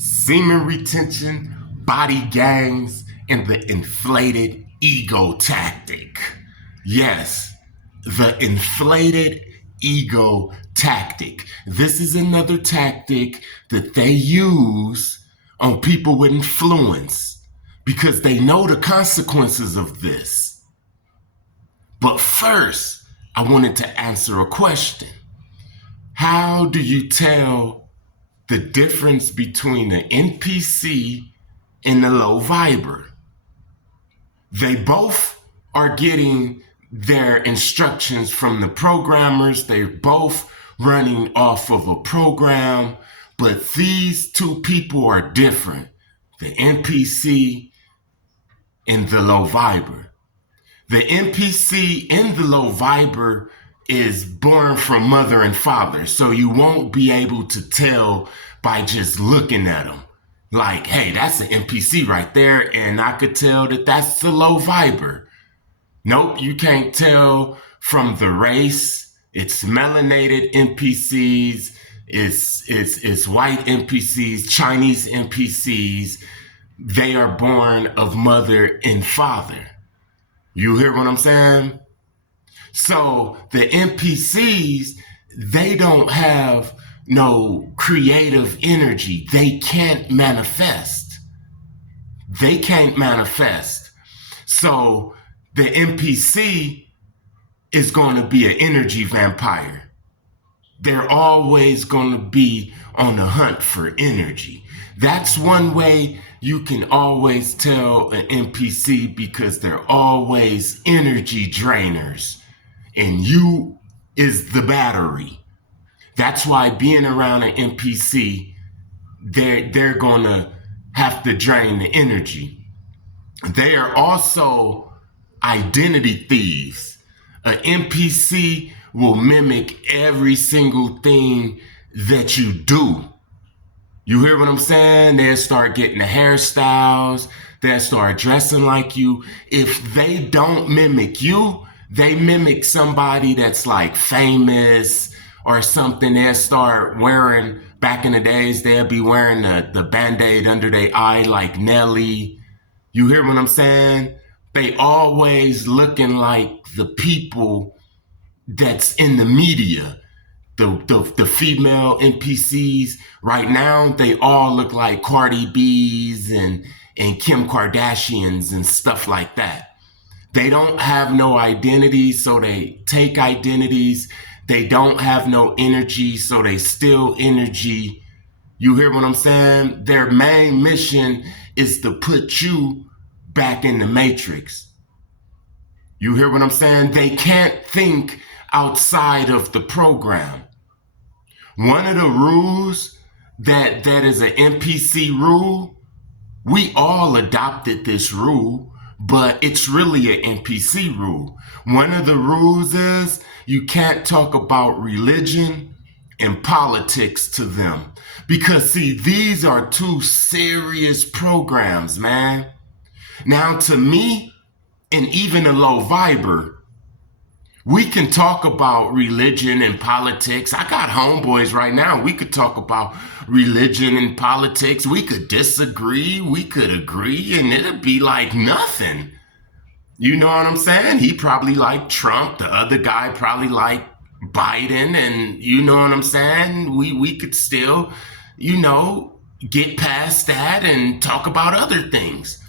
semen retention, body gangs, and the inflated ego tactic. Yes, the inflated ego tactic. This is another tactic that they use on people with influence because they know the consequences of this. But first, I wanted to answer a question. How do you tell the difference between an NPC and a low viber? They both are getting their instructions from the programmers. They're both running off of a program, but these two people are different. The NPC and the low viber. The NPC in the low viber is born from mother and father, so you won't be able to tell by just looking at them. Like, hey, that's an NPC right there, and I could tell that that's the low viber. Nope, you can't tell from the race. It's melanated NPCs, it's white NPCs, Chinese NPCs. They are born of mother and father. You hear what I'm saying? So the NPCs, they don't have no creative energy. They can't manifest. They can't manifest. So the NPC is going to be an energy vampire. They're always going to be on the hunt for energy. That's one way you can always tell an NPC because they're always energy drainers and you is the battery. That's why being around an NPC, they're going to have to drain the energy. They are also identity thieves. An NPC will mimic every single thing that you do. You hear what I'm saying? They'll start getting the hairstyles. They'll start dressing like you. If they don't mimic you, they mimic somebody that's like famous or something. They'll start wearing, back in the days, they'll be wearing the Band-Aid under their eye like Nelly. You hear what I'm saying? They always looking like the people that's in the media. The female NPCs right now, they all look like Cardi B's and Kim Kardashians and stuff like that. They don't have no identity, so they take identities. They don't have no energy, so they steal energy. You hear what I'm saying? Their main mission is to put you back in the matrix. You hear what I'm saying? They can't think outside of the program. One of the rules that is an NPC rule, we all adopted this rule, but it's really an NPC rule. One of the rules is you can't talk about religion and politics to them. Because see, these are two serious programs, man. Now to me, and even a low viber, we can talk about religion and politics. I got homeboys right now. We could talk about religion and politics. We could disagree. We could agree, and it'd be like nothing. You know what I'm saying? He probably liked Trump. The other guy probably liked Biden. And you know what I'm saying? We could still, get past that and talk about other things.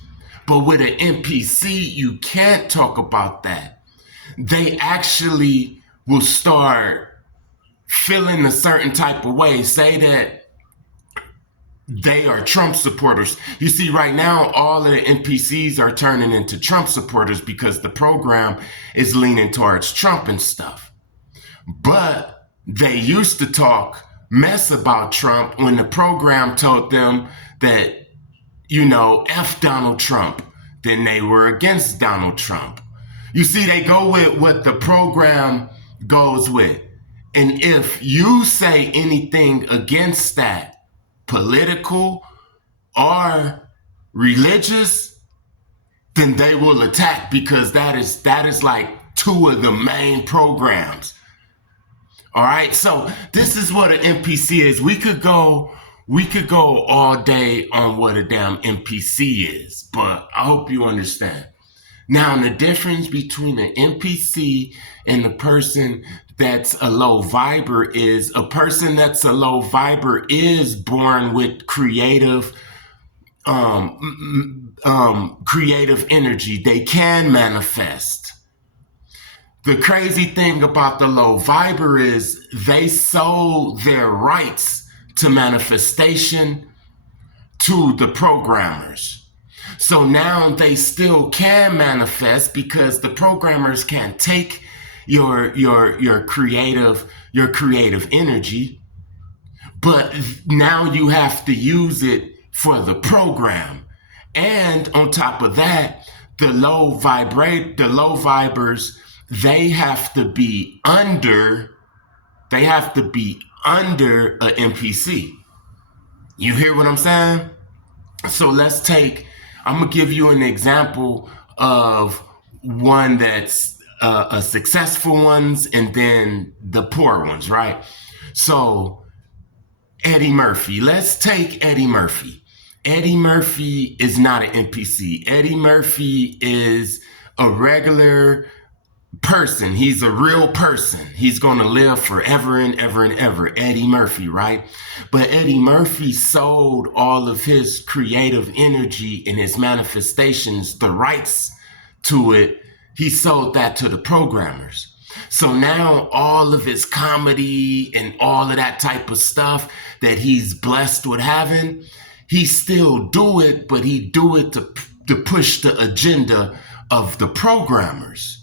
But with an NPC, you can't talk about that. They actually will start feeling a certain type of way. Say that they are Trump supporters. You see, right now, all of the NPCs are turning into Trump supporters because the program is leaning towards Trump and stuff. But they used to talk mess about Trump when the program told them that, F Donald Trump. Then they were against Donald Trump. You see, they go with what the program goes with. And if you say anything against that, political or religious, then they will attack because that is like two of the main programs. All right, so this is what an NPC is. We could go we could go all day on what a damn NPC is, but I hope you understand. Now, the difference between an NPC and a person that's a low viber is a person that's a low viber is born with creative energy. They can manifest. The crazy thing about the low viber is they sold their rights to manifestation to the programmers. So now they still can manifest because the programmers can take your creative energy, but now you have to use it for the program. And on top of that, the low vibers, they have to be under a NPC. You hear what I'm saying? So I'm gonna give you an example of one that's a successful ones and then the poor ones, right? So Eddie Murphy, let's take Eddie Murphy. Eddie Murphy is not an NPC. Eddie Murphy is a regular person. He's a real person. He's going to live forever and ever and ever. Eddie Murphy, right? But Eddie Murphy sold all of his creative energy and his manifestations, the rights to it. He sold that to the programmers. So now all of his comedy and all of that type of stuff that he's blessed with having, he still do it, but he do it to push the agenda of the programmers.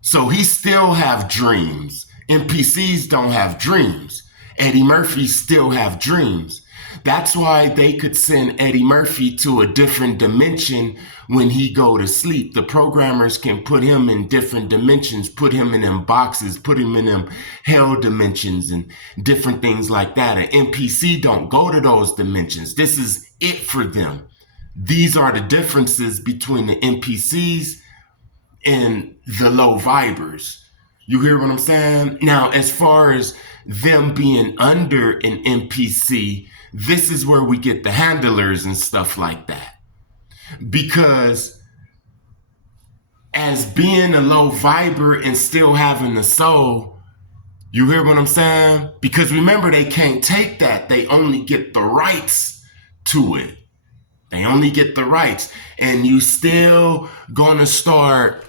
So he still have dreams. NPCs don't have dreams. Eddie Murphy still have dreams. That's why they could send Eddie Murphy to a different dimension when he go to sleep. The programmers can put him in different dimensions, put him in them boxes, put him in them hell dimensions and different things like that. An NPC don't go to those dimensions. This is it for them. These are the differences between the NPCs and the low vibers. You hear what I'm saying? Now, as far as them being under an NPC, this is where we get the handlers and stuff like that. Because as being a low viber and still having the soul, you hear what I'm saying? Because remember, they can't take that. They only get the rights to it. They only get the rights. And you still gonna start,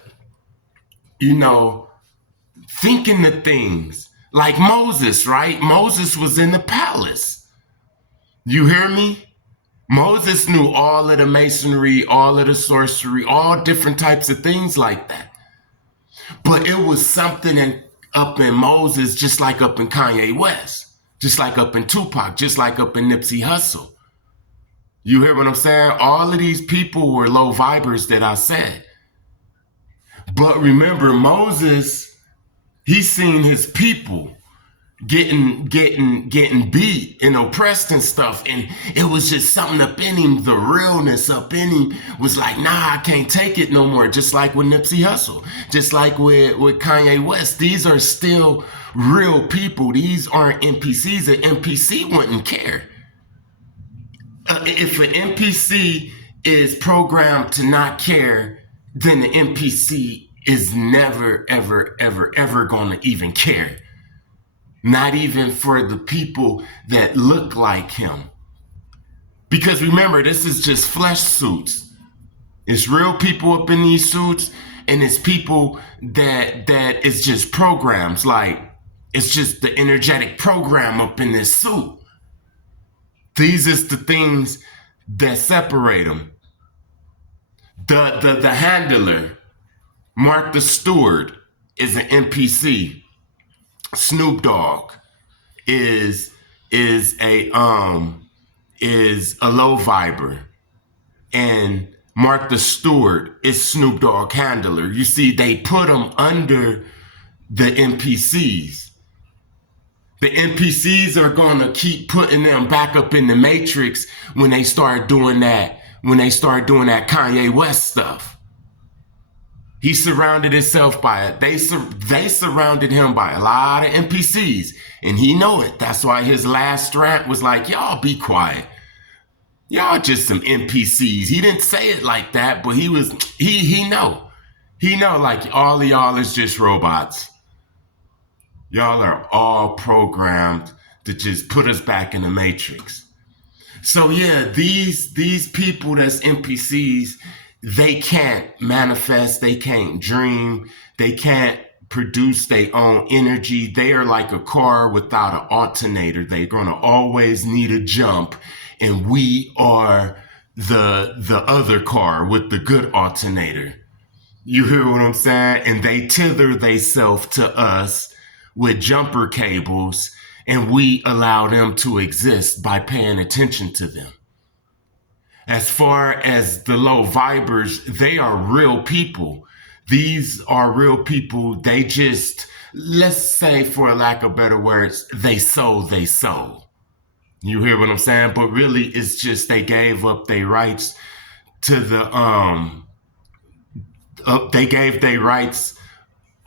thinking the things like Moses, right? Moses was in the palace. You hear me? Moses knew all of the masonry, all of the sorcery, all different types of things like that. But it was something up in Moses, just like up in Kanye West, just like up in Tupac, just like up in Nipsey Hussle. You hear what I'm saying? All of these people were low vibers that I said. But remember, Moses, he seen his people getting beat and oppressed and stuff. And it was just something up in him, the realness up in him was like, nah, I can't take it no more. Just like with Nipsey Hussle, just like with Kanye West. These are still real people. These aren't NPCs. An NPC wouldn't care. If an NPC is programmed to not care, then the NPC is never, ever, ever, ever going to even care. Not even for the people that look like him. Because remember, this is just flesh suits. It's real people up in these suits, and it's people that is just programs. Like, it's just the energetic program up in this suit. These is the things that separate them. The handler, Martha Stewart, is an NPC. Snoop Dogg is a low viber, and Martha Stewart is Snoop Dogg handler. You see, they put them under the NPCs. The NPCs are gonna keep putting them back up in the matrix when they start doing that. When they start doing that Kanye West stuff. He surrounded himself by it. They surrounded him by a lot of NPCs, and he know it. That's why his last rant was like, "Y'all be quiet. Y'all just some NPCs." He didn't say it like that, but he know. He know like all of y'all is just robots. Y'all are all programmed to just put us back in the matrix. So yeah, these people that's NPCs, they can't manifest, they can't dream, they can't produce their own energy. They are like a car without an alternator. They're gonna always need a jump, and we are the other car with the good alternator. You hear what I'm saying? And they tether theyself to us with jumper cables, and we allow them to exist by paying attention to them. As far as the low vibers, they are real people. These are real people. They just, let's say, for lack of better words, they sold they soul. You hear what I'm saying? But really, it's just they gave up their rights to they gave their rights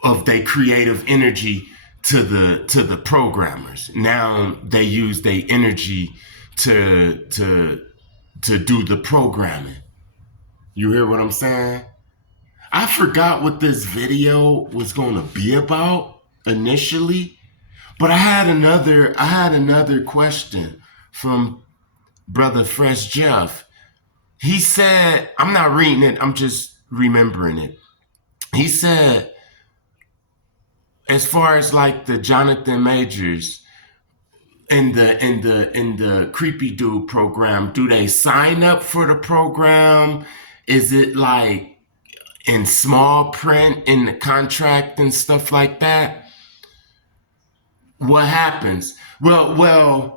of their creative energy to the programmers. Now they use their energy to do the programming. You hear what I'm saying? I forgot what this video was going to be about initially, but I had another question from brother Fresh Jeff. He said, I'm not reading it, I'm just remembering it. He said, as far as like the Jonathan Majors in the creepy dude program, do they sign up for the program? Is it like in small print in the contract and stuff like that? What happens? Well,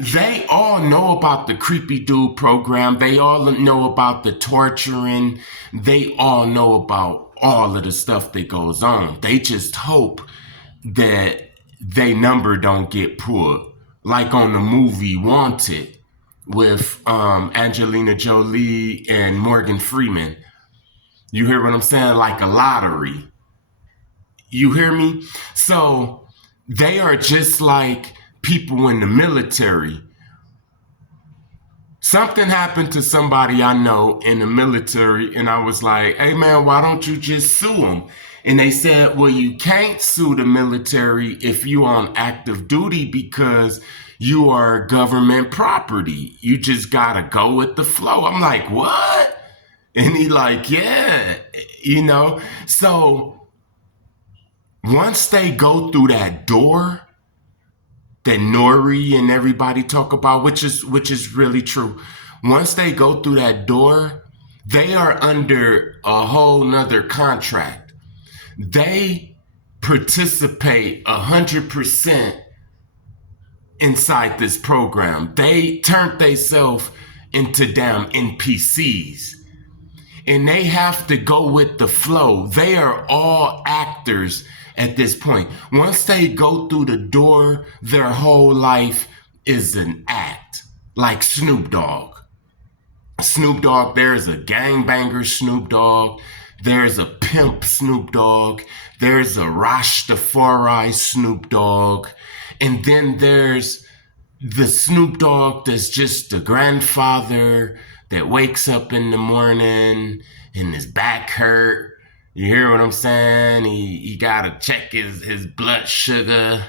they all know about the creepy dude program. They all know about the torturing. They all know about all of the stuff that goes on. They just hope that they number don't get pulled. Like on the movie Wanted with Angelina Jolie and Morgan Freeman. You hear what I'm saying? Like a lottery. You hear me? So they are just like people in the military. Something happened to somebody I know in the military, and I was like, hey man, why don't you just sue them? And they said, well, you can't sue the military if you're on active duty because you are government property. You just gotta go with the flow. I'm like, what? And he like, yeah, you know? So once they go through that door that Nori and everybody talk about, which is really true. Once they go through that door, they are under a whole nother contract. They participate 100% inside this program. They turned themselves into damn NPCs. And they have to go with the flow. They are all actors at this point. Once they go through the door, their whole life is an act. Like Snoop Dogg. Snoop Dogg, there's a gangbanger Snoop Dogg. There's a pimp Snoop Dogg. There's a Rastafari Snoop Dogg. And then there's the Snoop Dogg that's just the grandfather that wakes up in the morning and his back hurt. You hear what I'm saying? He gotta check his blood sugar.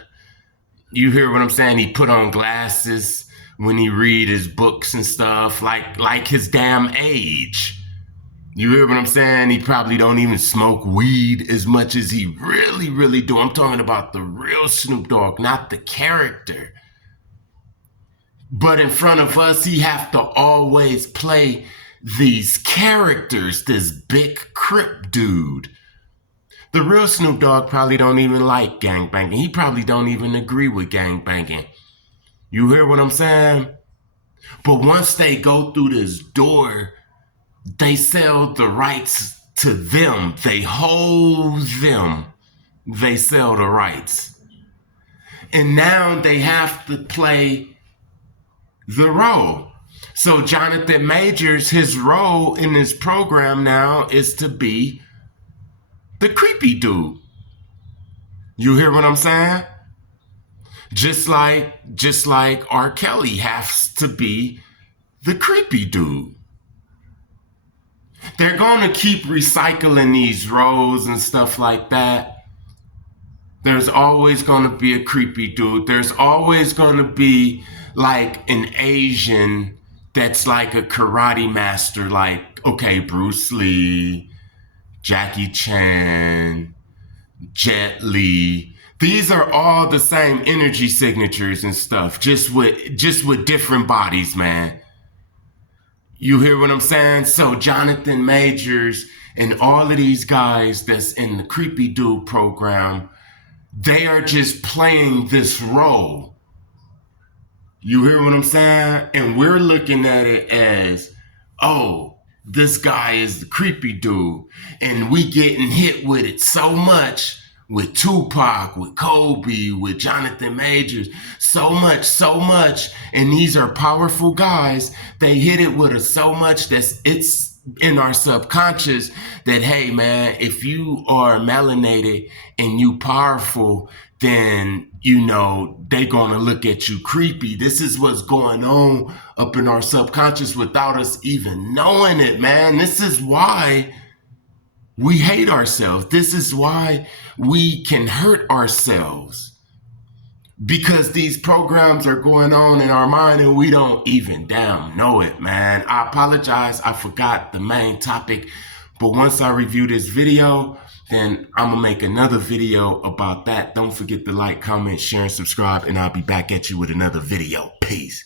You hear what I'm saying? He put on glasses when he read his books and stuff, like his damn age. You hear what I'm saying? He probably don't even smoke weed as much as he really, really do. I'm talking about the real Snoop Dogg, not the character. But in front of us, he have to always play these characters, this big Crip dude. The real Snoop Dogg probably don't even like gangbanging. He probably don't even agree with gangbanging. You hear what I'm saying? But once they go through this door, they sell the rights to them. They hold them. They sell the rights. And now they have to play the role. So Jonathan Majors, his role in this program now is to be the creepy dude. You hear what I'm saying? Just like R. Kelly has to be the creepy dude. They're going to keep recycling these roles and stuff like that. There's always going to be a creepy dude. There's always going to be like an Asian that's like a karate master, like, okay, Bruce Lee, Jackie Chan, Jet Li. These are all the same energy signatures and stuff, just with different bodies, man. You hear what I'm saying? So Jonathan Majors and all of these guys that's in the Creepy Dude program, they are just playing this role. You hear what I'm saying? And we're looking at it as, oh, this guy is the creepy dude. And we getting hit with it so much with Tupac, with Kobe, with Jonathan Majors, so much. And these are powerful guys. They hit it with us so much that it's in our subconscious that, hey, man, if you are melanated and you powerful, then, they gonna look at you creepy. This is what's going on up in our subconscious without us even knowing it, man. This is why we hate ourselves. This is why we can hurt ourselves. Because these programs are going on in our mind and we don't even damn know it, man. I apologize. I forgot the main topic. But once I review this video, then I'm going to make another video about that. Don't forget to like, comment, share, and subscribe. And I'll be back at you with another video. Peace.